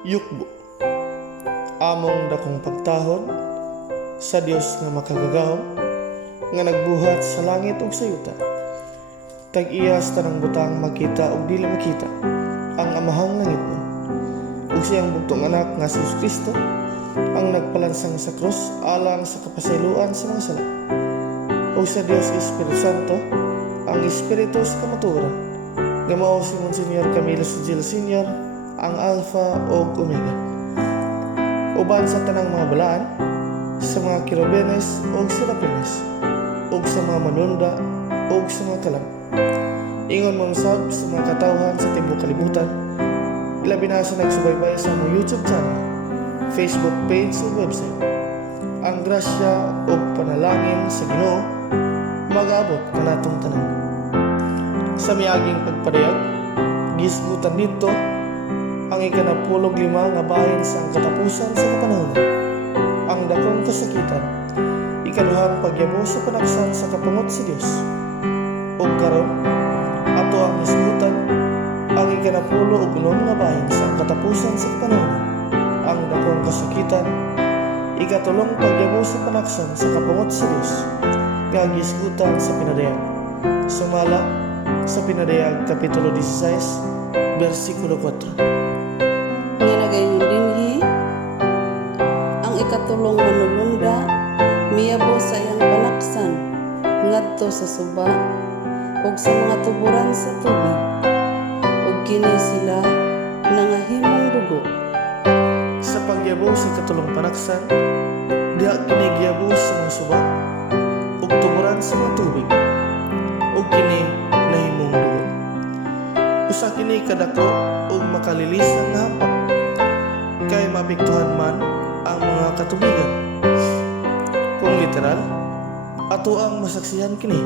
Yukbo, among dakong pagtahon sa Dios nga makagagahom, nga nagbuhat sa langit ug sa yuta. Tag-iyas tanang butang makita ug dili makita ang amahang langit mo. Ug siyang bugtong anak nga si Jesus Kristo ang nagpalansang sa krus alang sa kapasayloan sa mga sala. Ug sa Dios Espiritu Santo ang Espiritu sa kamatuoran nga mao si Monsignor Camilo Sigil Sr. ang Alpha o Omega. Uban sa tanang mga balaan, sa mga kirubenes o serapines, o sa mga manunda o sa mga kalam. Ingon mong sab sa mga katawhan sa timbok kalibutan, ilabi na sa nagsubaybay sa mga YouTube channel, Facebook page o website. Ang grasya o panalangin sa Ginoo mag-abot kanatong tanan. Sa miaging pagpadayag, gisgutan dito ang ikanapulog lima nga bahin sa ang katapusan sa kapanahon. Ang dakong kasakitan, ikaduhang pagyabo sa panaksan sa kapangot sa Dios. O karon, ato ang hisgutan, ang ikanapulo ug unom nga bahin sa ang katapusan sa kapanahon. Ang dakong kasakitan, ikatulong pagyabo sa panaksan sa kapangot sa Dios. Nga gisgutan sa pinadayag. Sumala sa pinadayag kapitulo 16, versikulo 4. Nga nagayon dinhi ang ikatulong manulunda miyabo sa iyang panaksan ngadto sa suba ug sa mga tuburan sa tubig ug kini sila nangahimong dugo. Sa pagyabo sa katulong panaksan, diha kini giyabo sa mga suba ug tuburan sa mga tubig ug kini nahimong dugo. Usa kini kadako ug makalilisang nga hampak kay mapiktuhan man ang mga katubigan. Kung literal, ato ang masaksihan kini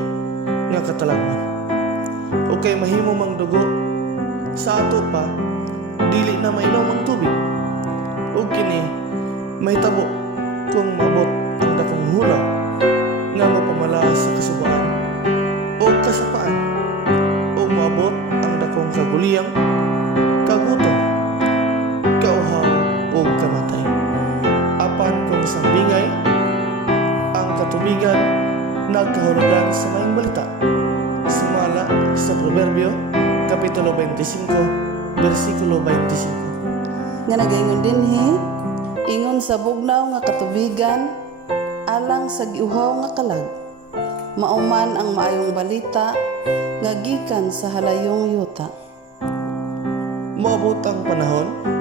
nga katalagman. O kay mahimo mang dugo sa ato pa dili na mainom ang tubig. O kini mahitabo kung mabot ang dakong hulaw nga mapamala sa kasubaan o kasapaan o mabot ang dakong kaguliyang kagutom, kauhaw o kamatay. Apan kung sambingay ang katubigan nagkahulugan sa maayong balita. Sumala sa Proverbio kapitulo 25 versikulo 25. Nga nagayon dinhi ingon sa bugnaw nga katubigan alang sa giuhaw nga kalag. Mauman ang maayong balita nga gikan sa halayong yuta. Moabot ang panahon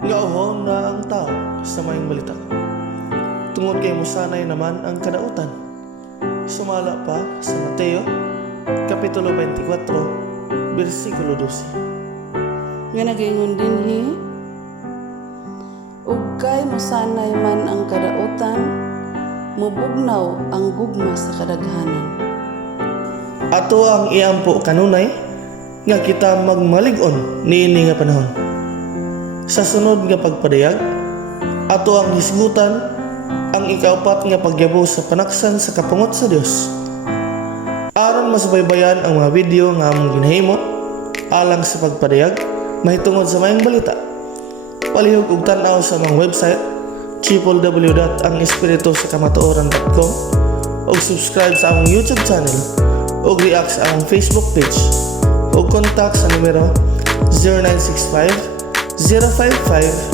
nga uhaw na ang tao sa maayong balita. Tungod kay musanay naman ang kadautan. Sumala pa sa Mateo kapitulo 24 versikulo 12. Nga nagayon dinhi ug kay mosanay man ang kadautan mubugnaw ang gugma sa kadaghanan. Ato ang iampo kanunay nga kita magmalig-on niini nga panahon. Sa sunod nga pagpadayag, ato ang hisgutan ang ikaapat nga pagyabo sa panaksan sa kapangot sa Dios. Aron masubaybayan ang mga video nga among ginahimo alang sa pagpadayag mahitungod sa maayong balita. Palihog og tan-aw sa among website www.angespiritusakamatuoran.com ug subscribe sa among YouTube channel ug react sa among Facebook page ug contact sa numero 0965 055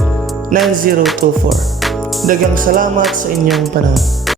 9024. Daghang salamat sa inyong panahon.